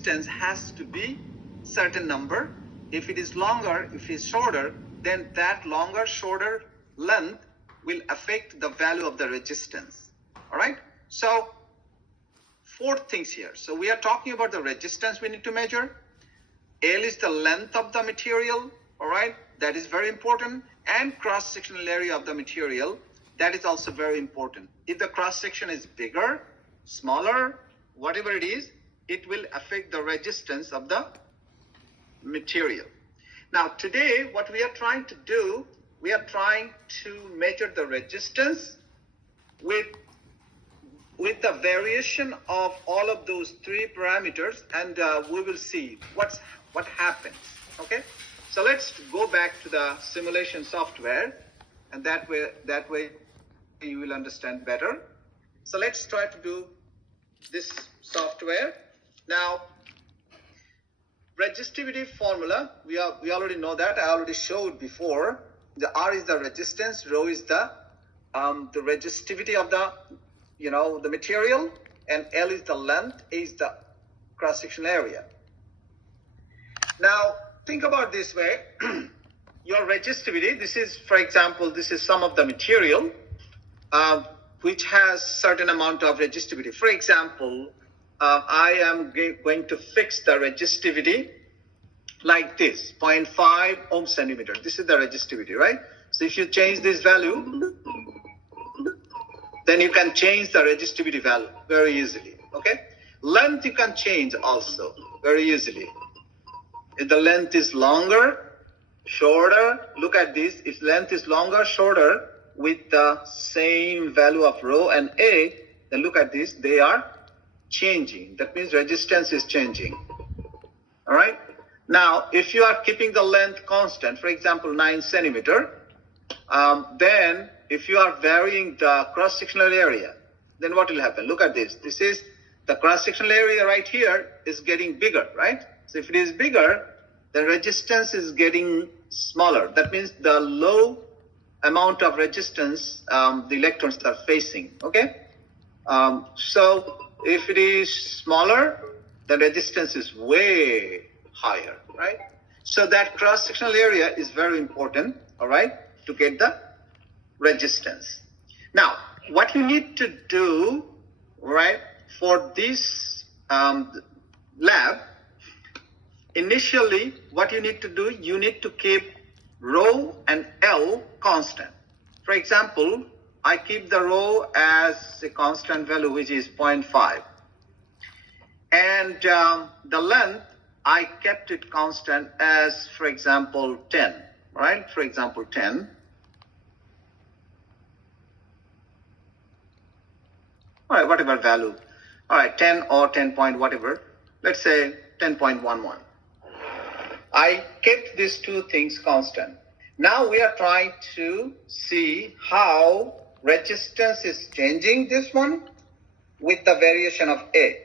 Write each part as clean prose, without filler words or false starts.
resistance has to be certain number. If it is longer, if it is shorter, then that longer, shorter length will affect the value of the resistance. All right. So 4 things here. So we are talking about the resistance we need to measure. L is the length of the material. All right. That is very important. And cross-sectional area of the material. That is also very important. If the cross-section is bigger, smaller, whatever it is, it will affect the resistance of the material. Now today what we are trying to do, we are trying to measure the resistance with the variation of all of those 3 parameters, and we will see what happens. Okay, so let's go back to the simulation software, and that way you will understand better. So let's try to do this software. Now resistivity formula, we already know that. I already showed before. The R is the resistance, rho is the resistivity of the the material, and L is the length, A is the cross-sectional area. Now think about this way. Your resistivity, this is, for example, this is some of the material which has certain amount of resistivity. For example, I am going to fix the resistivity like this, 0.5 ohm centimeter. This is the resistivity, right? So if you change this value, then you can change the resistivity value very easily. Okay, length you can change also very easily. If the length is longer, shorter, look at this. If length is longer, shorter, with the same value of rho and A, then look at this, they are changing. That means resistance is changing. All right. Now, if you are keeping the length constant, for example, 9 centimeter, then if you are varying the cross-sectional area, then what will happen? Look at this. This is the cross-sectional area right here is getting bigger, right? So if it is bigger, the resistance is getting smaller. That means the low amount of resistance the electrons are facing. Okay. So if it is smaller, the resistance is way higher, right? So that cross-sectional area is very important, all right, to get the resistance. Now, what you need to do, right, for this lab, initially, what you need to do, you need to keep rho and L constant. For example, I keep the rho as a constant value, which is 0.5. And the length, I kept it constant as, for example, 10, right? For example, 10. All right, whatever value. All right, 10 or 10 point whatever. Let's say 10.11. I kept these 2 things constant. Now we are trying to see how resistance is changing this one with the variation of A.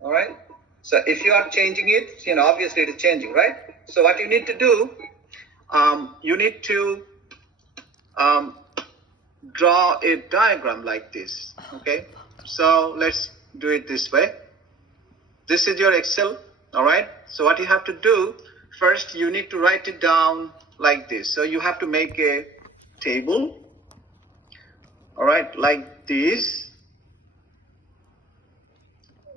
All right. So if you are changing it, obviously it is changing, right? So what you need to do, you need to draw a diagram like this. Okay. So let's do it this way. This is your Excel. All right. So what you have to do, first you need to write it down like this. So you have to make a table. All right, like this.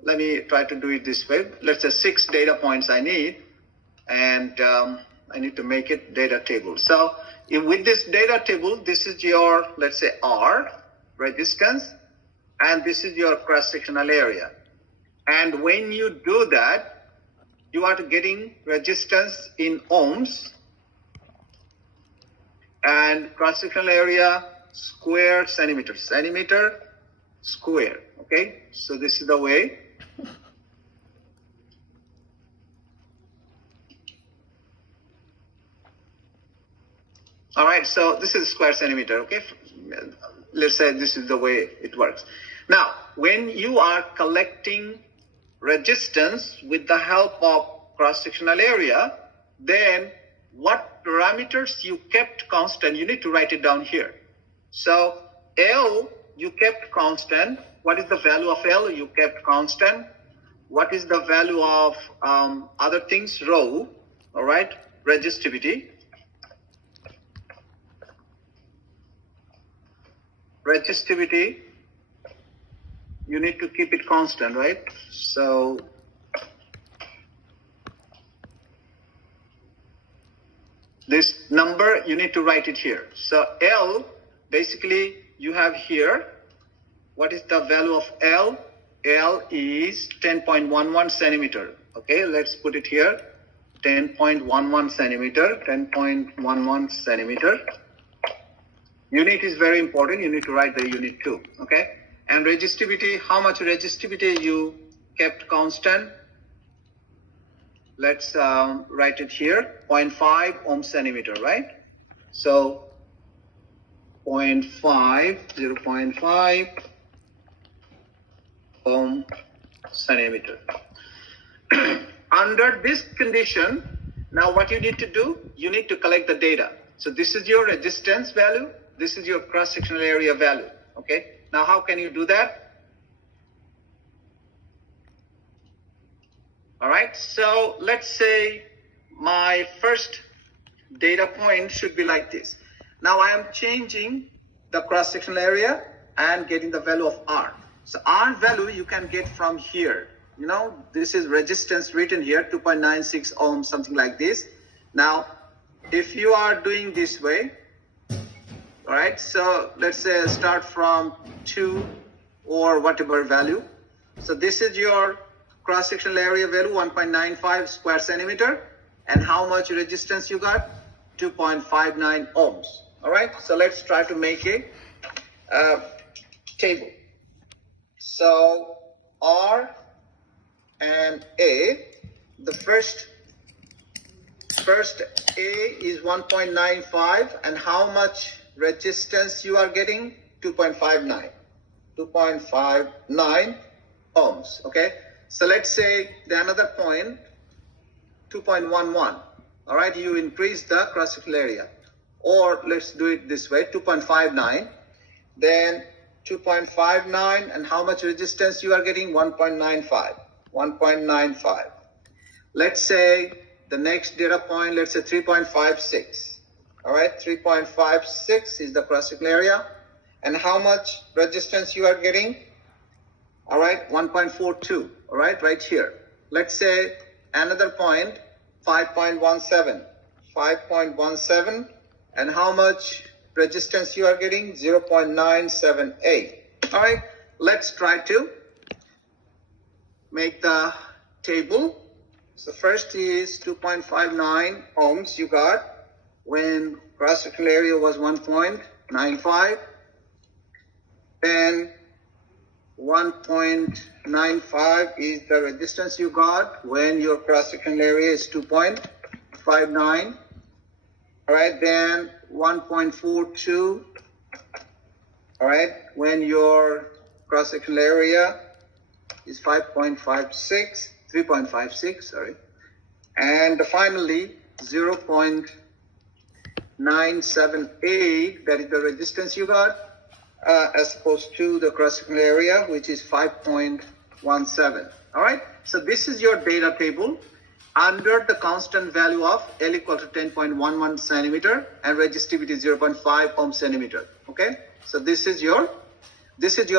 Let me try to do it this way. Let's say 6 data points I need, and I need to make it data table. So with this data table, this is your, let's say, R, resistance, and this is your cross-sectional area. And when you do that, you are getting resistance in ohms, and cross-sectional area square centimeter, centimeter square. Okay, so this is the way. All right, so this is square centimeter. Okay, let's say this is the way it works. Now, when you are collecting resistance with the help of cross-sectional area, then what parameters you kept constant, you need to write it down here. So L, you kept constant. What is the value of L? You kept constant. what is the value of other things, rho, all right, resistivity. Resistivity, you need to keep it constant, right? So this number, you need to write it here. So L, basically you have here, what is the value of L? L is 10.11 centimeter. Okay, let's put it here. 10.11 centimeter, 10.11 centimeter. Unit is very important. You need to write the unit too. Okay, and resistivity, how much resistivity you kept constant? Let's write it here, 0.5 ohm centimeter, right? So 0.5 ohm centimeter. Under this condition, now what you need to do, you need to collect the data. So this is your resistance value, this is your cross-sectional area value, okay? Now how can you do that? All right, so let's say my first data point should be like this. Now I am changing the cross-sectional area and getting the value of R. So R value you can get from here. You know, this is resistance written here, 2.96 ohms, something like this. Now, if you are doing this way, all right, so let's say start from 2 or whatever value. So this is your cross-sectional area value, 1.95 square centimeter. And how much resistance you got? 2.59 ohms. All right, so let's try to make a table. So R and A, the first A is 1.95, and how much resistance you are getting? 2.59 ohms. Okay, so let's say the another point, 2.11. All right, you increase the cross-sectional area, or let's do it this way, 2.59, then 2.59, and how much resistance you are getting? 1.95. Let's say the next data point, let's say 3.56. All right, 3.56 is the cross-sectional area, and how much resistance you are getting? All right, 1.42. All right, right here. Let's say another point, 5.17, and how much resistance you are getting? 0.978. All right, let's try to make the table. So first is 2.59 ohms you got when cross-sectional area was 1.95. Then 1.95 is the resistance you got when your cross-sectional area is 2.59. All right, then 1.42. All right, when your cross-sectional area is 3.56, sorry. And finally, 0.978, that is the resistance you got, as opposed to the cross-sectional area, which is 5.17. All right, so this is your data table under the constant value of L equal to 10.11 centimeter and resistivity 0.5 ohm centimeter. Okay, so this is your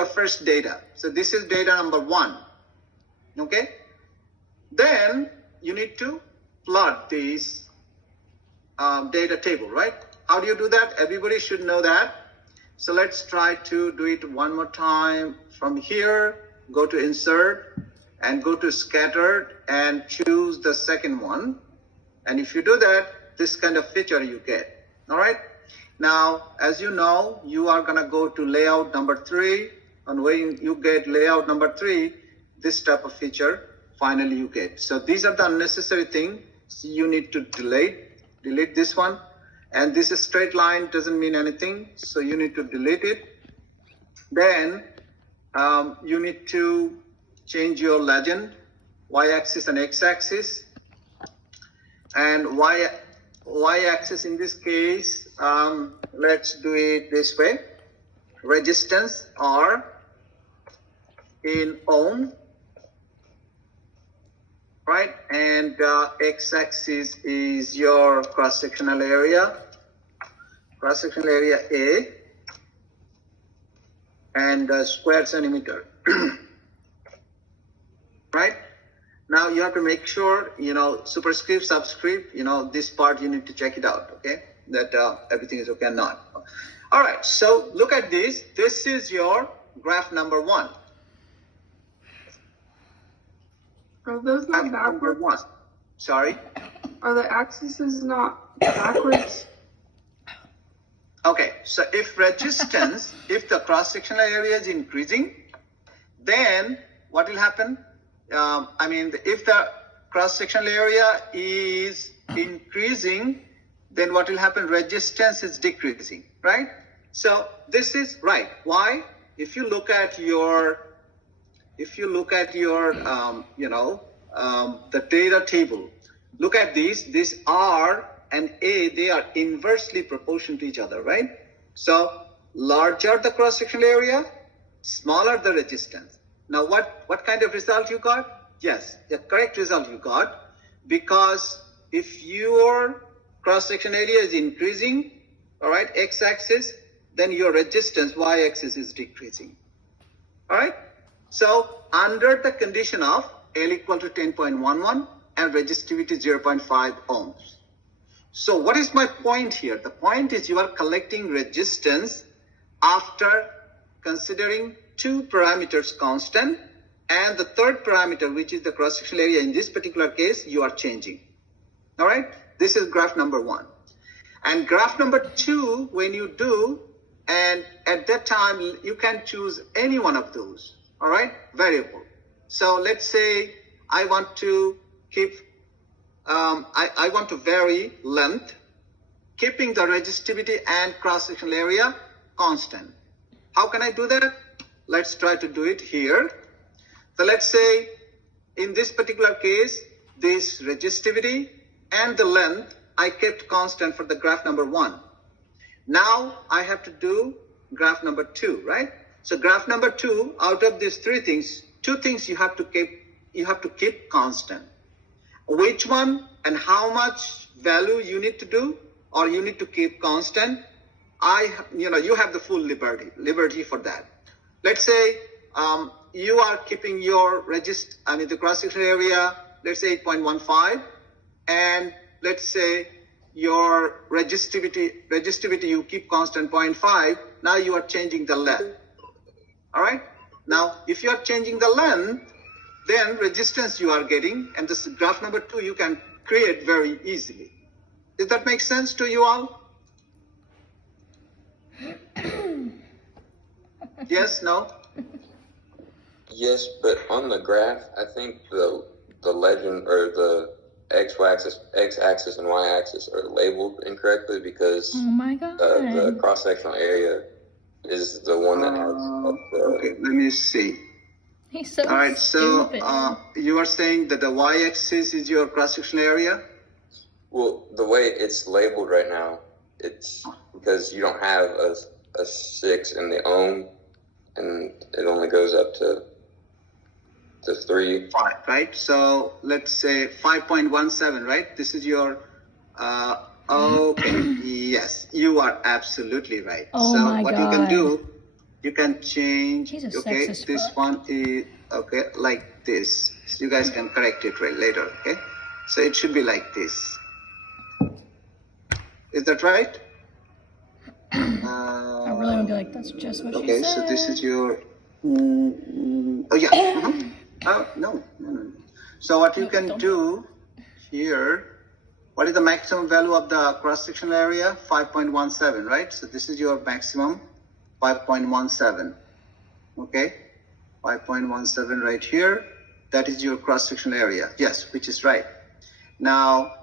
first data. So this is data number 1. Okay, then you need to plot this data table, right? How do you do that? Everybody should know that. So let's try to do it one more time. From here, go to insert and go to scattered and choose the second one. And if you do that, this kind of feature you get. All right. Now, as you know, you are going to go to layout number 3. And when you get layout number 3, this type of feature finally you get. So these are the unnecessary things you need to delete this one. And this is straight line, doesn't mean anything, so you need to delete it. Then you need to change your legend, y-axis and x-axis. And y-axis in this case, let's do it this way. Resistance R in ohm, and x-axis is your cross-sectional area. Cross-sectional area A, and square centimeter. Right? Now you have to make sure, superscript, subscript, this part you need to check it out, okay? That everything is okay or not. All right, so look at this. This is your graph number 1. Are those not backwards? 1. Sorry? Are the axes not backwards? Okay, so if resistance, if the cross-sectional area is increasing, then what will happen? If the cross-sectional area is increasing, then what will happen? Resistance is decreasing, right? So this is right. Why? If you look at your, the data table, look at these. This R and A, they are inversely proportional to each other, right? So larger the cross-sectional area, smaller the resistance. Now what kind of result you got? Yes, the correct result you got, because if your cross-section area is increasing, all right, x-axis, then your resistance, y-axis, is decreasing. All right? So under the condition of L equal to 10.11 and resistivity 0.5 ohms. So what is my point here? The point is you are collecting resistance after considering 2 parameters constant, and the third parameter, which is the cross-sectional area, in this particular case, you are changing. All right? This is graph number 1. And graph number 2, when you do, and at that time, you can choose any one of those, all right, variable. So let's say I want to keep, I want to vary length, keeping the resistivity and cross-sectional area constant. How can I do that? Let's try to do it here. So let's say in this particular case, this resistivity and the length I kept constant for the graph number 1. Now I have to do graph number 2, right? So graph number 2, out of these 3 things, 2 things you have to keep constant. Which one and how much value you need to do, or you need to keep constant, you have the full liberty for that. Let's say you are keeping your the cross-sectional area, let's say 8.15, and let's say your resistivity you keep constant 0.5. Now you are changing the length. All right. Now, if you are changing the length, then resistance you are getting, and this graph number 2 you can create very easily. Does that make sense to you all? Yes, no? Yes, but on the graph, I think the legend or the x-axis and y-axis are labeled incorrectly because Oh my god. the cross-sectional area is the one that has Okay, let me see. He's so All right, so stupid. you are saying that the y-axis is your cross-sectional area? Well, the way it's labeled right now, it's because you don't have a 6 in the ohm, and it only goes up to 3. 5, right? So let's say 5.17, right? This is your, okay, yes, you are absolutely right. Oh so my what God. you can do, you can change, He's a okay, sexist this fuck. one is, okay, like this. So you guys can correct it later, okay? So it should be like this. Is that right? I really want to be like, that's just what she Okay, said. so this is your, oh yeah. Mhm. No. So what you can do here, what is the maximum value of the cross-sectional area? 5.17, right? So this is your maximum, 5.17. Okay, 5.17 right here. That is your cross-sectional area. Yes, which is right. Now,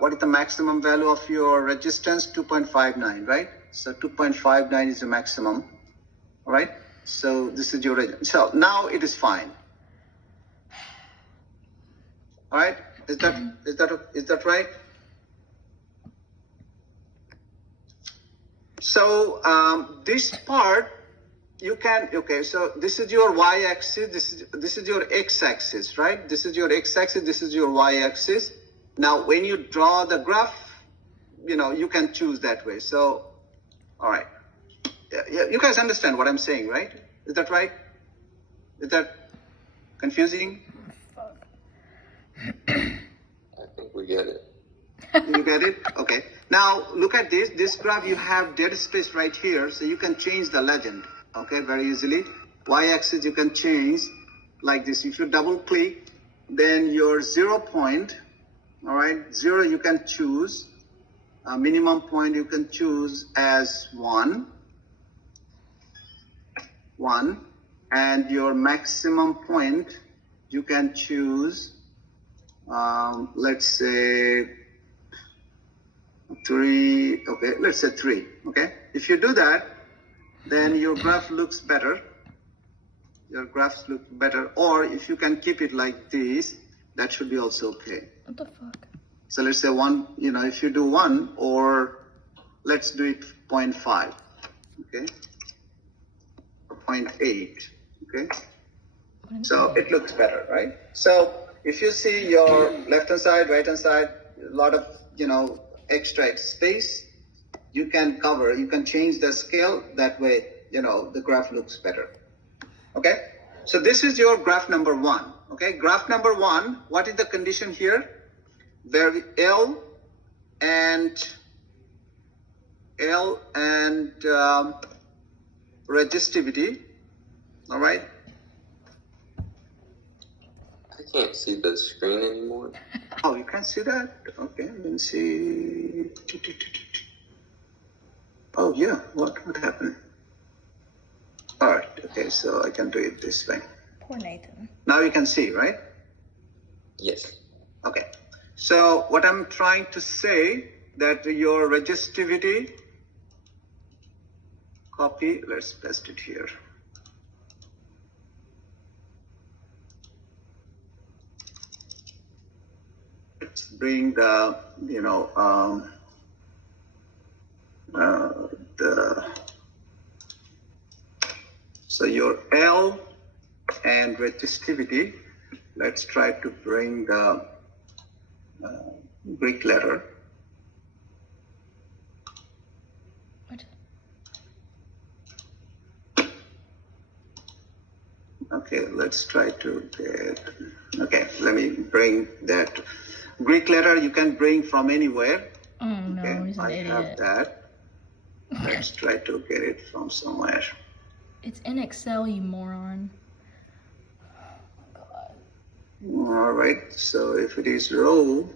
what is the maximum value of your resistance? 2.59, right? So 2.59 is the maximum. All right. So this is your resistance. So now it is fine. All right. Is that right? So this part you can, okay, so this is your y-axis, this is your x-axis, right? This is your x-axis, this is your y-axis. Now, when you draw the graph, you can choose that way. So, all right. Yeah, you guys understand what I'm saying, right? Is that right? Is that confusing? I think we get it. You get it? Okay. Now, look at this. This graph, you have dead space right here, so you can change the legend, okay, very easily. Y-axis you can change like this. If you double click, then your 0 point, all right, 0 you can choose. Minimum point you can choose as 1, and your maximum point you can choose, let's say 3, okay, let's say 3, okay. If you do that, then your graph looks better. Your graphs look better, or if you can keep it like this, that should be also okay. What the fuck? So let's say 1, if you do 1, or let's do it 0.5, okay, or 0.8, okay. So it looks better, right? So if you see your left hand side, right hand side, a lot of, extra space, you can cover, you can change the scale. That way, the graph looks better. Okay. So this is your graph number 1. Okay. Graph number 1, what is the condition here? There L and resistivity. All right. I can't see the screen anymore. Oh, you can't see that? Okay, let me see. Oh, yeah, what happened? All right, okay, so I can do it this way. Poor Nathan. Now you can see, right? Yes. Okay, so what I'm trying to say that your resistivity, copy, let's paste it here. Let's bring the, so your L and resistivity, let's try to bring the Greek letter. What? Okay, let's try to get, okay, let me bring that. Greek letter you can bring from anywhere. Oh no, Okay, he's an I idiot. have that. Let's try to get it from somewhere. It's in Excel, you moron. All right, so if it is row,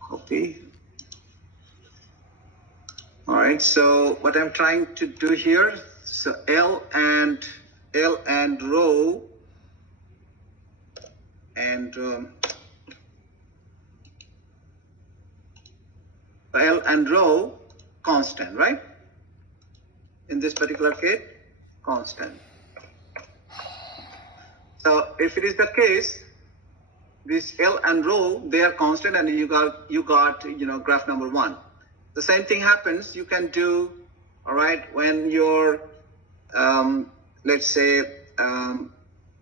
copy. All right, so what I'm trying to do here, so L and row and L and row constant, right? In this particular case, constant. So if it is the case, this L and row, they are constant, and you got graph number 1. The same thing happens. You can do, all right, when your let's say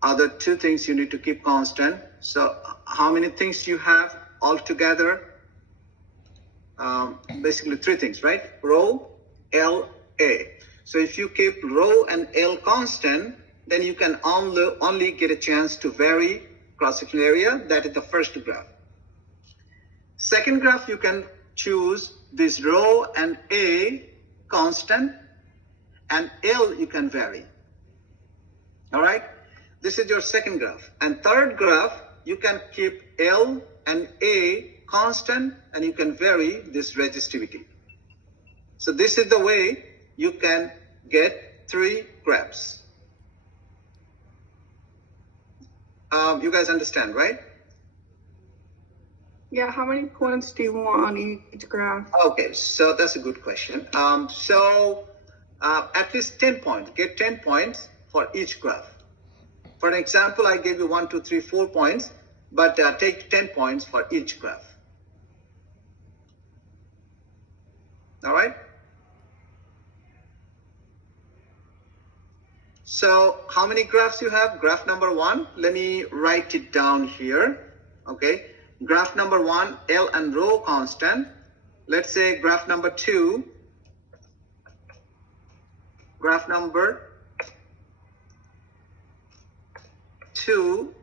other 2 things you need to keep constant. So how many things you have altogether? Basically 3 things, right? Rho, L, A. So if you keep rho and L constant, then you can only get a chance to vary cross-section area. That is the first graph. Second graph, you can choose this rho and A constant, and L you can vary. All right? This is your second graph. And third graph, you can keep L and A constant, and you can vary this resistivity. So this is the way you can get 3 graphs. You guys understand, right? Yeah, how many points do you want on each graph? Okay, so that's a good question. At least 10 points. Get 10 points for each graph. For example, I gave you 1, 2, 3, 4 points, but take 10 points for each graph. All right? So how many graphs you have? Graph number 1, let me write it down here. Okay, graph number 1, L and rho constant. Let's say graph number 2, graph number 2,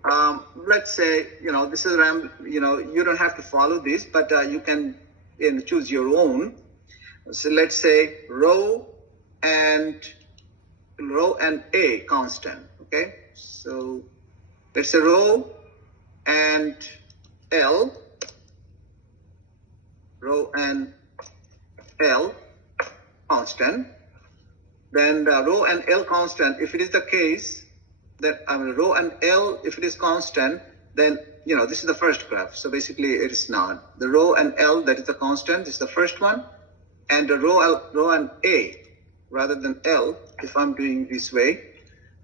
let's say, this is you don't have to follow this, but you can choose your own. So let's say rho and A constant. Okay, so let's say rho and L constant. Then rho and L constant, if it is the case that rho and L, if it is constant, then this is the first graph. So basically it is not. The rho and L, that is the constant, this is the first one. And the rho and A rather than L, if I'm doing this way,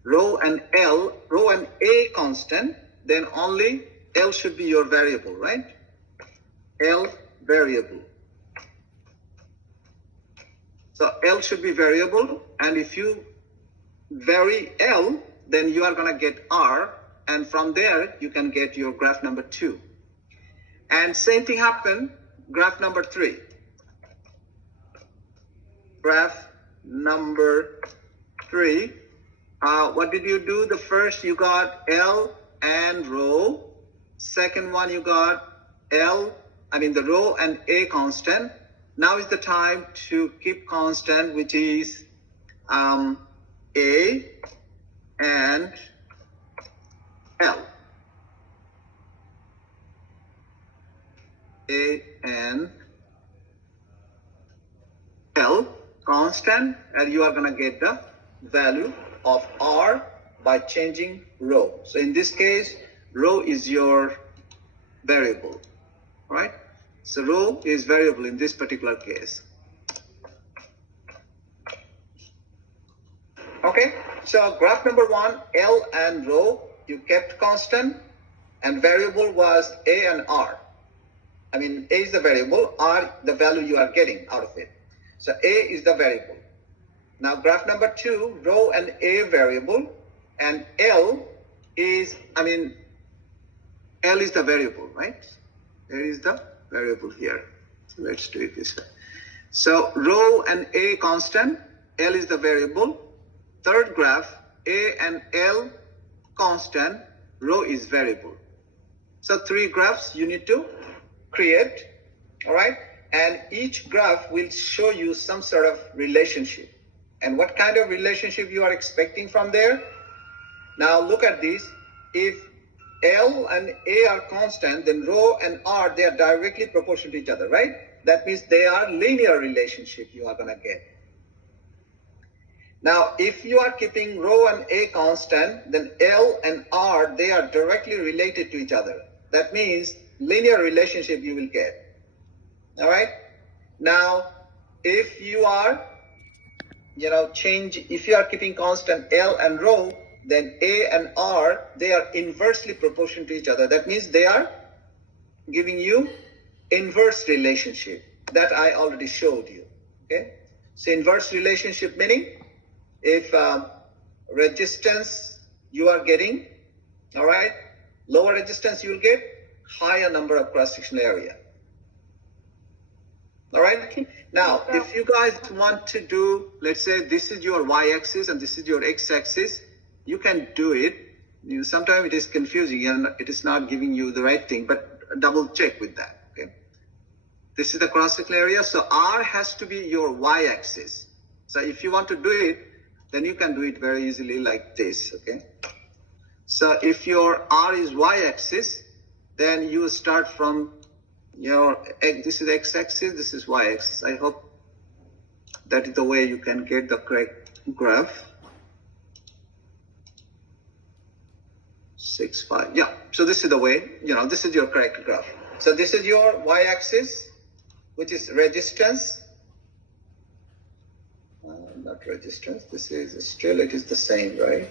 rho and A constant, then only L should be your variable, right? L variable. So L should be variable, and if you vary L, then you are going to get R, and from there you can get your graph number 2. And same thing happened, graph number 3. Graph number 3, what did you do? The first you got L and rho. Second one you got the rho and A constant. Now is the time to keep constant, which is A and L. A and L constant, and you are going to get the value of R by changing rho. So in this case, rho is your variable, right? So rho is variable in this particular case. Okay, so graph number 1, L and rho, you kept constant, and variable was A and R. A is the variable, R the value you are getting out of it. So A is the variable. Now graph number 2, rho and A variable, and L is the variable, right? There is the variable here. So let's do it this way. So rho and A constant, L is the variable. Third graph, A and L constant, rho is variable. So 3 graphs you need to create, all right? And each graph will show you some sort of relationship. And what kind of relationship you are expecting from there? Now look at this. If L and A are constant, then rho and R, they are directly proportional to each other, right? That means they are linear relationship you are going to get. Now, if you are keeping rho and A constant, then L and R, they are directly related to each other. That means linear relationship you will get. All right? Now, if you are, if you are keeping constant L and rho, then A and R, they are inversely proportional to each other. That means they are giving you inverse relationship that I already showed you. Okay? So inverse relationship meaning if resistance you are getting, all right, lower resistance you will get higher number of cross-sectional area. All right. Now, if you guys want to do, let's say this is your y-axis and this is your x-axis, you can do it. Sometimes it is confusing and it is not giving you the right thing, but double check with that. Okay. This is the cross-sectional area. So R has to be your y-axis. So if you want to do it, then you can do it very easily like this. Okay. So if your R is y-axis, then you start from this is x-axis, this is y-axis. I hope that is the way you can get the correct graph. 6, 5. Yeah. So this is the way, this is your correct graph. So this is your y-axis, which is resistance. Not resistance. This is still, it is the same, right?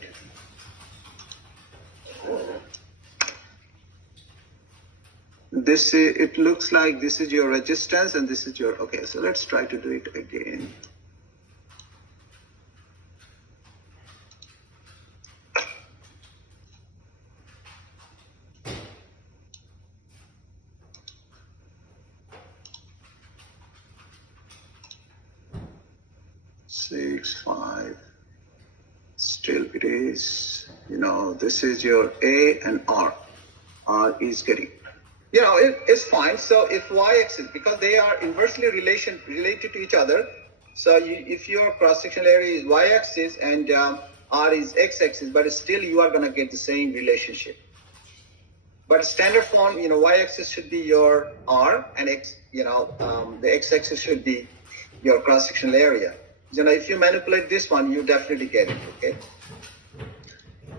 This is, it looks like this is your resistance and this is your, okay, so let's try to do it again. 6, 5. Still it is, this is your A and R. R is getting, it's fine. So if y-axis, because they are inversely related to each other, so if your cross-sectional area is y-axis and R is x-axis, but still you are going to get the same relationship. But standard form, y-axis should be your R and x, the x-axis should be your cross-sectional area. If you manipulate this one, you definitely get it, okay?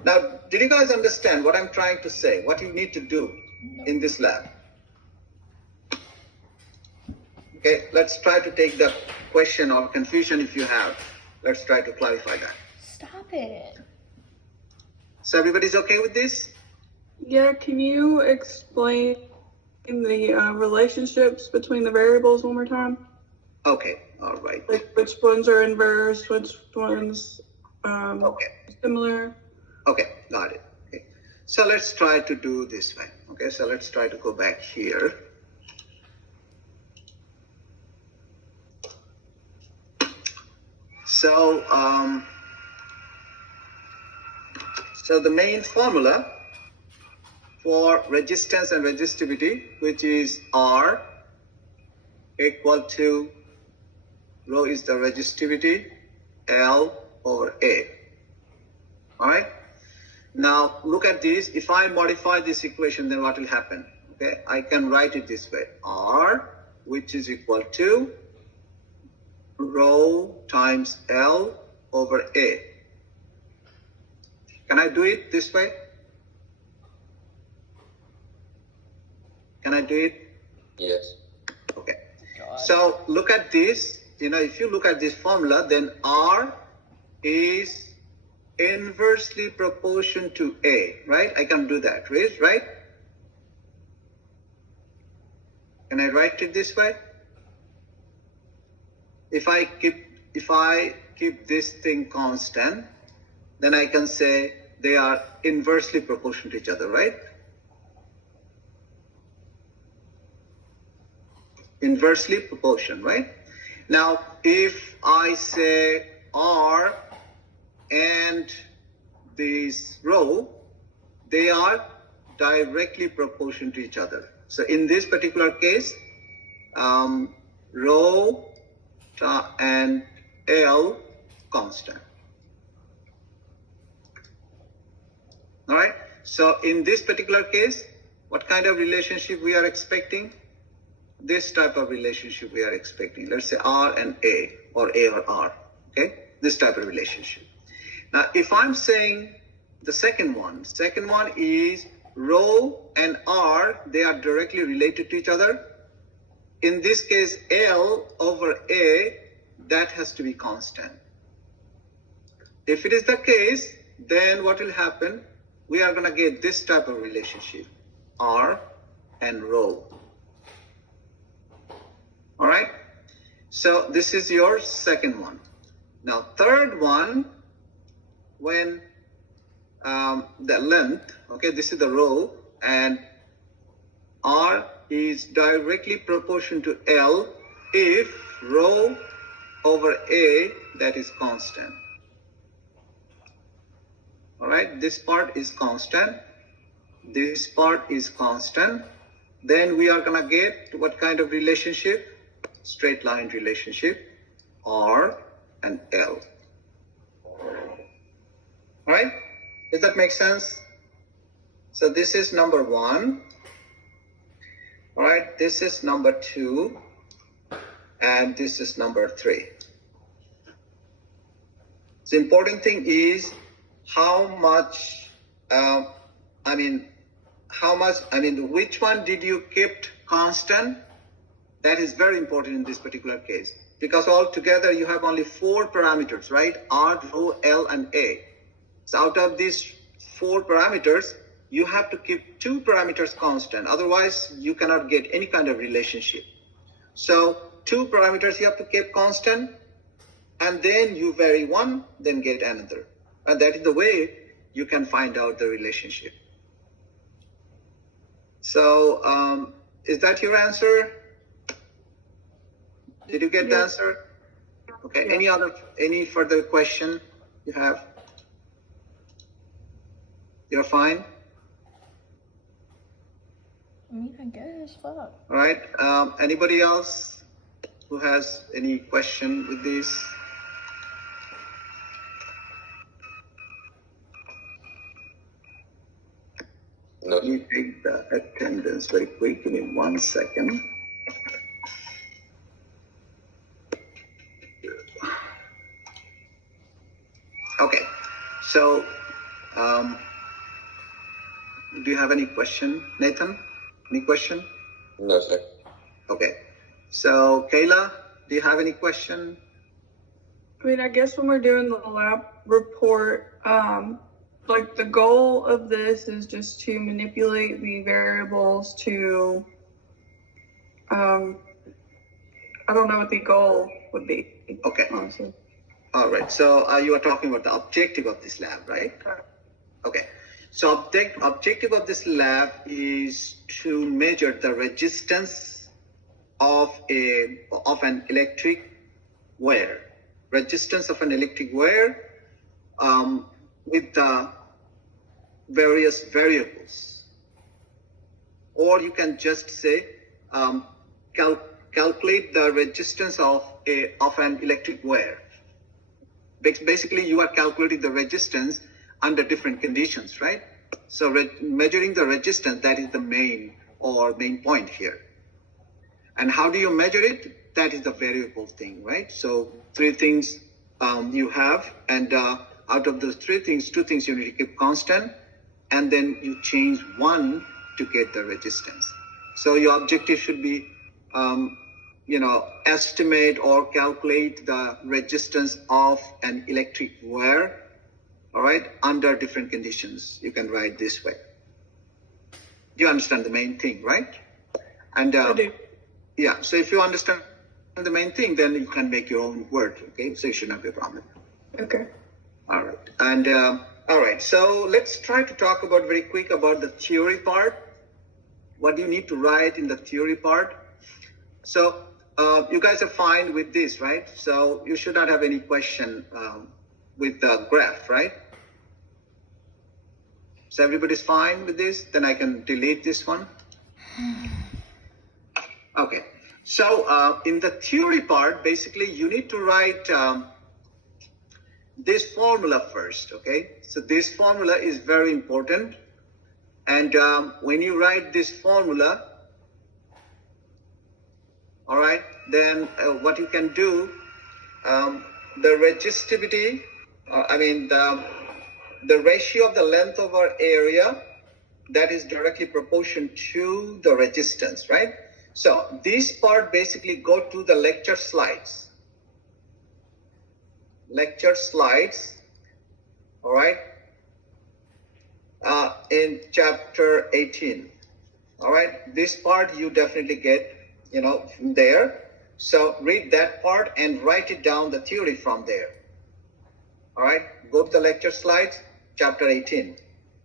Now, did you guys understand what I'm trying to say? What you need to do in this lab? Okay, let's try to take the question or confusion if you have. Let's try to clarify that. Stop it. So everybody's okay with this? Yeah, can you explain the relationships between the variables one more time? Okay, all right. Like which ones are inverse, which ones Okay. similar? Okay, got it. Okay. So let's try to do this way. Okay, so let's try to go back here. So, so the main formula for resistance and resistivity, which is R equal to rho is the resistivity, L over A. All right. Now look at this. If I modify this equation, then what will happen? Okay, I can write it this way: R, which is equal to rho times L over A. Can I do it this way? Can I do it? Yes. Okay. God. So look at this. If you look at this formula, then R is inversely proportional to A, right? I can do that, right? Can I write it this way? If I keep this thing constant, then I can say they are inversely proportional to each other, right? Inversely proportional, right? Now, if I say R and this rho, they are directly proportional to each other. So in this particular case, rho and L constant. All right. So in this particular case, what kind of relationship we are expecting? This type of relationship we are expecting. Let's say R and A, or A or R. Okay, this type of relationship. Now, if I'm saying the second one is rho and R, they are directly related to each other. In this case, L over A, that has to be constant. If it is the case, then what will happen? We are going to get this type of relationship, R and rho. All right. So this is your second one. Now, third one, when the length, okay, this is the rho, and R is directly proportional to L if rho over A, that is constant. All right, this part is constant. This part is constant. Then we are going to get what kind of relationship? Straight line relationship, R and L. All right, does that make sense? So this is number one. All right, this is number two, and this is number three. The important thing is how much, which one did you keep constant? That is very important in this particular case, because altogether you have only 4 parameters, right? R, rho, L, and A. So out of these 4 parameters, you have to keep 2 parameters constant. Otherwise, you cannot get any kind of relationship. So 2 parameters you have to keep constant, and then you vary one, then get another. And that is the way you can find out the relationship. So is that your answer? Did you get the answer? Okay. Yeah. Any further question you have? You're fine. I mean, I guess. Fuck. All right. Anybody else who has any question with this? No. Let me take the attendance very quick. Give me 1 second. Okay. So, do you have any question, Nathan? Any question? No, sir. Okay. So, Kayla, do you have any question? I mean, I guess when we're doing the lab report, like the goal of this is just to manipulate the variables to, I don't know what the goal would be. Okay. Honestly. All right. So, you are talking about the objective of this lab, right? Okay. So, objective of this lab is to measure the resistance of an electric wire. Resistance of an electric wire with the various variables, or you can just say calculate the resistance of an electric wire. Basically, you are calculating the resistance under different conditions, right? So measuring the resistance, that is the main point here. And how do you measure it? That is the variable thing, right? So 3 things you have, and out of those 3 things, 2 things you need to keep constant, and then you change 1 to get the resistance. So your objective should be, estimate or calculate the resistance of an electric wire, all right, under different conditions. You can write this way. You understand the main thing, right? And I do. yeah, so if you understand the main thing, then you can make your own word, okay? So it should not be a problem. Okay. All right. And all right, so let's try to talk about very quick about the theory part. What do you need to write in the theory part? So you guys are fine with this, right? So you should not have any question with the graph, right? So everybody's fine with this? Then I can delete this one. Okay. So in the theory part, basically you need to write this formula first, okay? So this formula is very important. And when you write this formula, all right, then what you can do, the resistivity, the ratio of the length of our area, that is directly proportional to the resistance, right? So this part basically go to the lecture slides. Lecture slides, all right, in chapter 18. All right, this part you definitely get, from there. So read that part and write it down, the theory from there. All right, go to the lecture slides, chapter 18.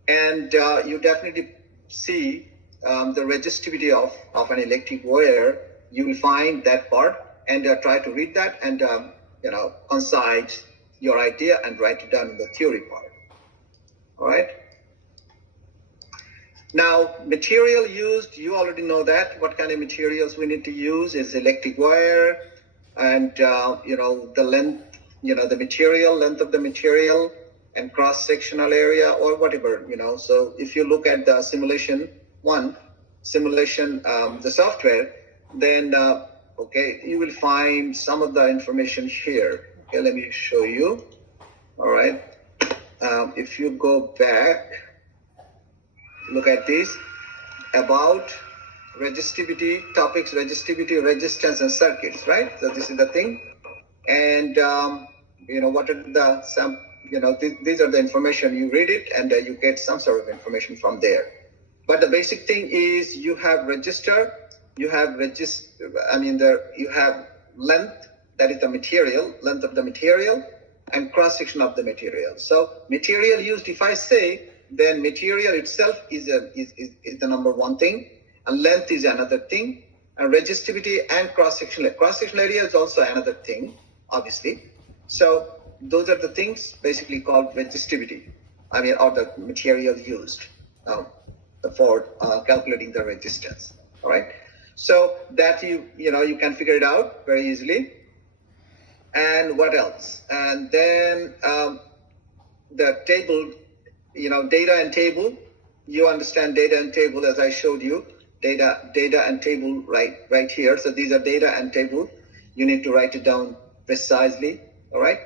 And you definitely see the resistivity of an electric wire. You will find that part and try to read that and, concise your idea and write it down in the theory part. All right. Now, material used, you already know that. What kind of materials we need to use is electric wire and, the length, the material, length of the material and cross-sectional area or whatever, So if you look at the simulation, the software, then, okay, you will find some of the information here. Okay, let me show you. All right. If you go back, look at this, about resistivity, topics, resistivity, resistance, and circuits, right? So this is the thing. And, what are these are the information. You read it and you get some sort of information from there. But the basic thing is you have resistor, you have you have length, that is the material, length of the material, and cross-section of the material. So material used, if I say, then material itself is the number one thing, and length is another thing, and resistivity and cross-section area is also another thing obviously. So those are the things basically called resistivity. I mean, or the material used for calculating the resistance. All right. So that you can figure it out very easily. And what else? And then the table, data and table. You understand data and table as I showed you. Data and table right here. So these are data and table. You need to write it down precisely. All right.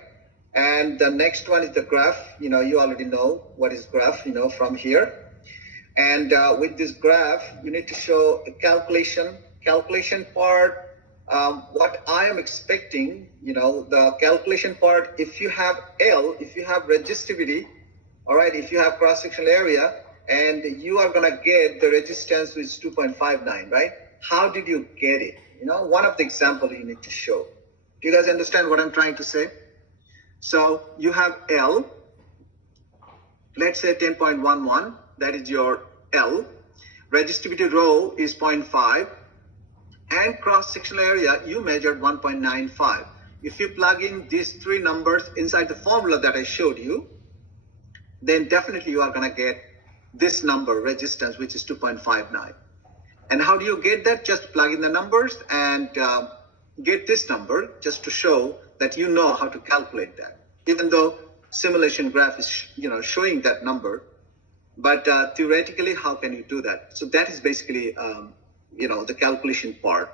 And the next one is the graph. You already know what is graph. From here. And with this graph, you need to show a calculation part. What I am expecting, the calculation part, if you have L, if you have resistivity, all right, if you have cross-sectional area, and you are going to get the resistance which is 2.59, right? How did you get it? One of the examples you need to show. Do you guys understand what I'm trying to say? So you have L, let's say 10.11, that is your L. Resistivity rho is 0.5. And cross-sectional area, you measured 1.95. If you plug in these three numbers inside the formula that I showed you, then definitely you are going to get this number, resistance, which is 2.59. And how do you get that? Just plug in the numbers and get this number just to show that you know how to calculate that. Even though simulation graph is showing that number, but theoretically, how can you do that? So that is basically the calculation part.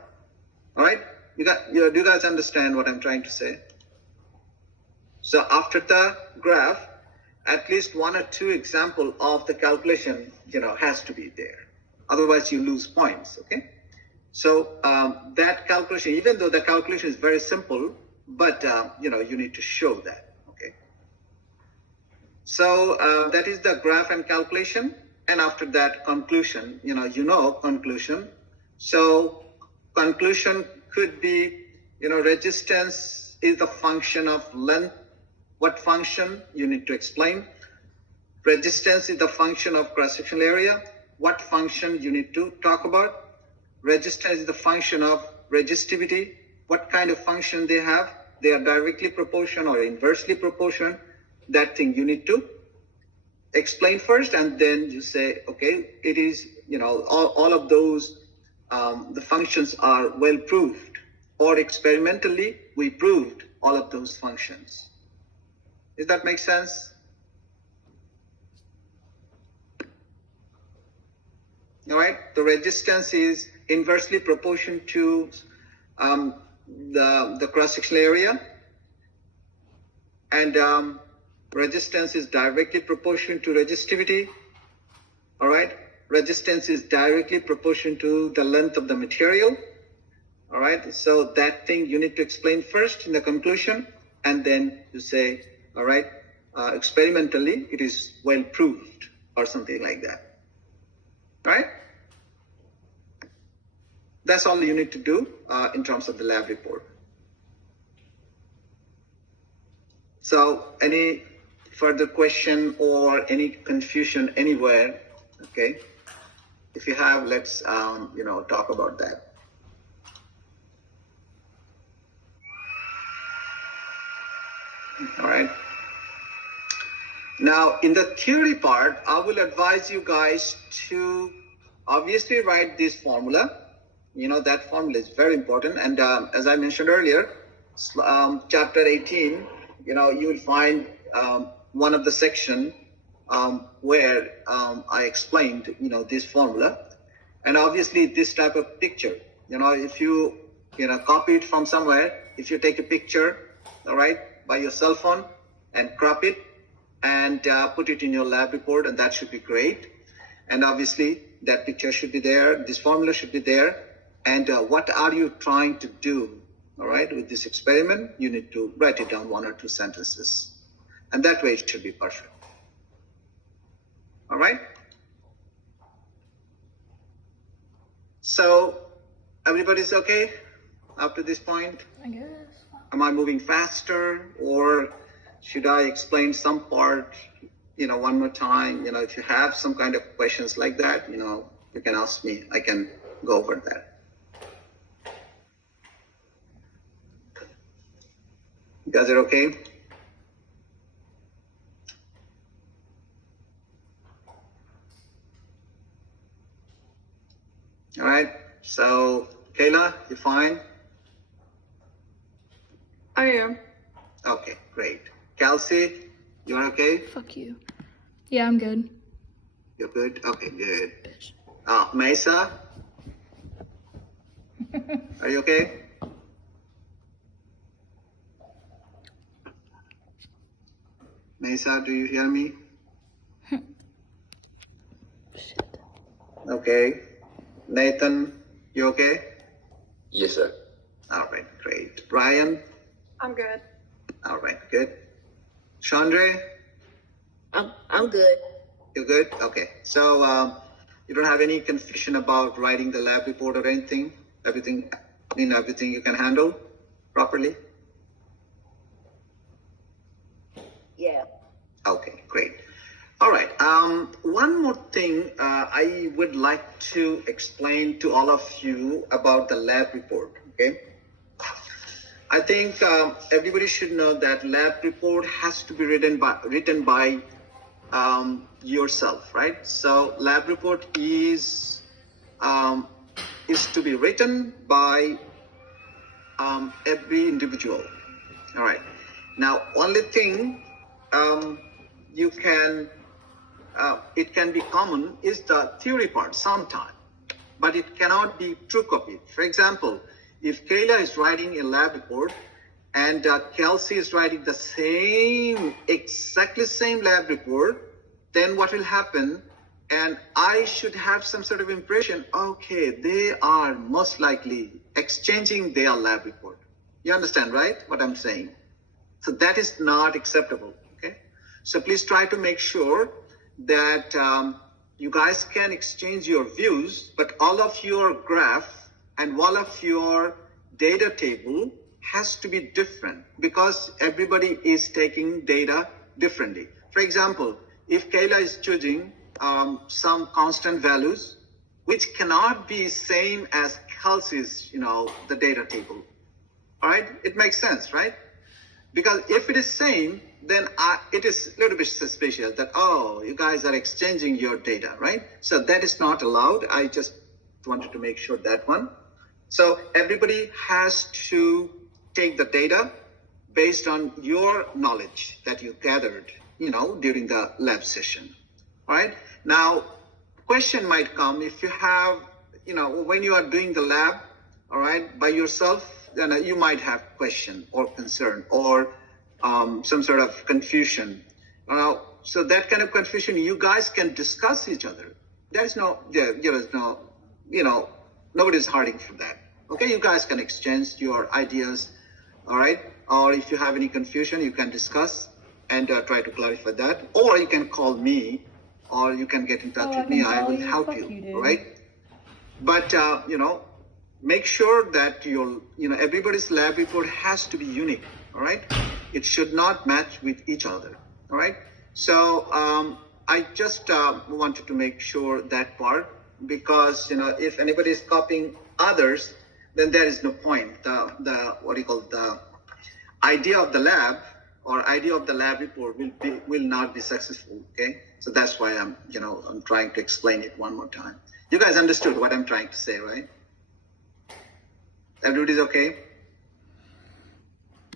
All right, do you guys understand what I'm trying to say? So after the graph, at least one or two example of the calculation has to be there. Otherwise, you lose points. Okay. So that calculation, even though the calculation is very simple, but you need to show that. Okay. So that is the graph and calculation, and after that conclusion. Conclusion. So conclusion could be, resistance is the function of length. What function you need to explain? Resistance is the function of cross-sectional area. What function you need to talk about? Resistance is the function of resistivity. What kind of function they have? They are directly proportional or inversely proportional. That thing you need to explain first, and then you say, okay, it is, all of those, the functions are well proved, or experimentally we proved all of those functions. Does that make sense? All right, the resistance is inversely proportional to the cross-sectional area, and resistance is directly proportional to resistivity. All right, resistance is directly proportional to the length of the material. All right, so that thing you need to explain first in the conclusion, and then you say, all right, experimentally it is well proved, or something like that. All right, that's all you need to do in terms of the lab report. So any further question or any confusion anywhere? Okay, if you have, let's talk about that. All right. Now, in the theory part, I will advise you guys to obviously write this formula. That formula is very important. And as I mentioned earlier, chapter 18, you will find one of the section where I explained, this formula. And obviously this type of picture, if you, copy it from somewhere, if you take a picture, all right, by your cell phone and crop it and put it in your lab report, and that should be great. And obviously that picture should be there, this formula should be there. And what are you trying to do, all right, with this experiment? You need to write it down 1 or 2 sentences. And that way it should be perfect. All right? So everybody's okay up to this point? I guess. Am I moving faster, or should I explain some part, one more time? If you have some kind of questions like that, you can ask me. I can go over that. You guys are okay? All right. So, Kayla, you fine? I am. Okay, great. Kelsey, you are okay? Fuck you. Yeah, I'm good. You're good? Okay, good. Bitch. Mesa, are you okay? Mesa, do you hear me? Shit. Okay. Nathan, you okay? Yes, sir. All right, great. Brian, I'm good. all right, good. Chandra, I'm good. you're good? Okay. So, you don't have any confusion about writing the lab report or anything? Everything you can handle properly? Yeah. Okay, great. All right. One more thing I would like to explain to all of you about the lab report. Okay. I think everybody should know that lab report has to be written by yourself, right? So lab report is to be written by every individual. All right. Now, only thing you can it can be common is the theory part sometime, but it cannot be true copy. For example, if Kayla is writing a lab report and Kelsey is writing the exactly same lab report, then what will happen? And I should have some sort of impression, okay, they are most likely exchanging their lab report. You understand, right? What I'm saying? So that is not acceptable, okay? So please try to make sure that you guys can exchange your views, but all of your graph and all of your data table has to be different because everybody is taking data differently. For example, if Kayla is choosing some constant values, which cannot be same as Kelsey's, the data table. All right, it makes sense, right? Because if it is same, then it is a little bit suspicious that, oh, you guys are exchanging your data, right? So that is not allowed. I just wanted to make sure that one. So everybody has to take the data based on your knowledge that you gathered, during the lab session, all right? Now, question might come if you have, when you are doing the lab, all right, by yourself, then you might have question or concern or some sort of confusion. So that kind of confusion, you guys can discuss each other. Nobody's hurting for that. Okay, you guys can exchange your ideas, all right? Or if you have any confusion, you can discuss and try to clarify that. Or you can call me, or you can get in touch with me. I will help you, all right? But, make sure that everybody's lab report has to be unique, all right? It should not match with each other, all right? So I just wanted to make sure that part because, if anybody is copying others, then there is no point. The idea of the lab or idea of the lab report will not be successful, okay? So that's why I'm trying to explain it one more time. You guys understood what I'm trying to say, right? Everybody's okay?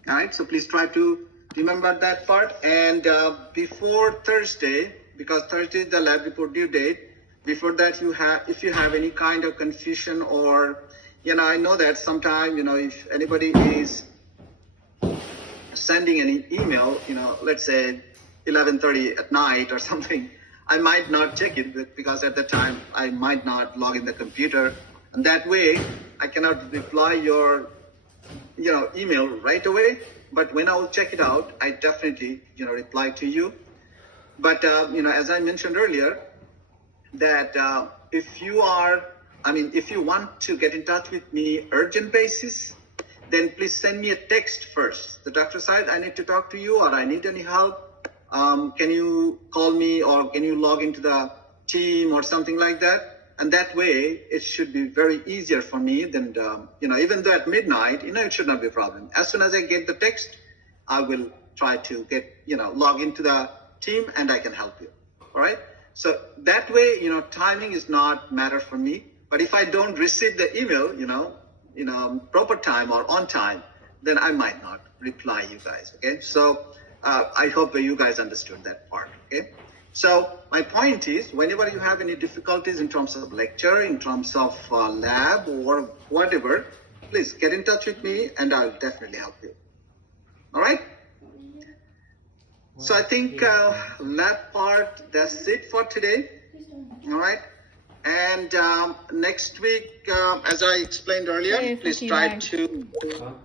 All right, so please try to remember that part. And before Thursday, because Thursday is the lab report due date, before that if you have any kind of confusion or, I know that sometimes, if anybody is sending an email, let's say 11:30 at night or something, I might not check it because at the time I might not log in the computer. And that way I cannot reply your, email right away. But when I will check it out, I definitely, reply to you. But, as I mentioned earlier, that if you want to get in touch with me urgent basis, then please send me a text first. The doctor said, I need to talk to you or I need any help. Can you call me or can you log into the team or something like that? And that way, it should be very easier for me than, even though at midnight, it should not be a problem. As soon as I get the text, I will try to get, log into the team and I can help you. All right. So that way, timing is not matter for me. But if I don't receive the email, proper time or on time, then I might not reply you guys. Okay. So I hope that you guys understood that part. Okay. So my point is, whenever you have any difficulties in terms of lecture, in terms of lab or whatever, please get in touch with me and I'll definitely help you. All right. So I think lab part, that's it for today. All right. And next week, as I explained earlier, Hey, please Fatima. try to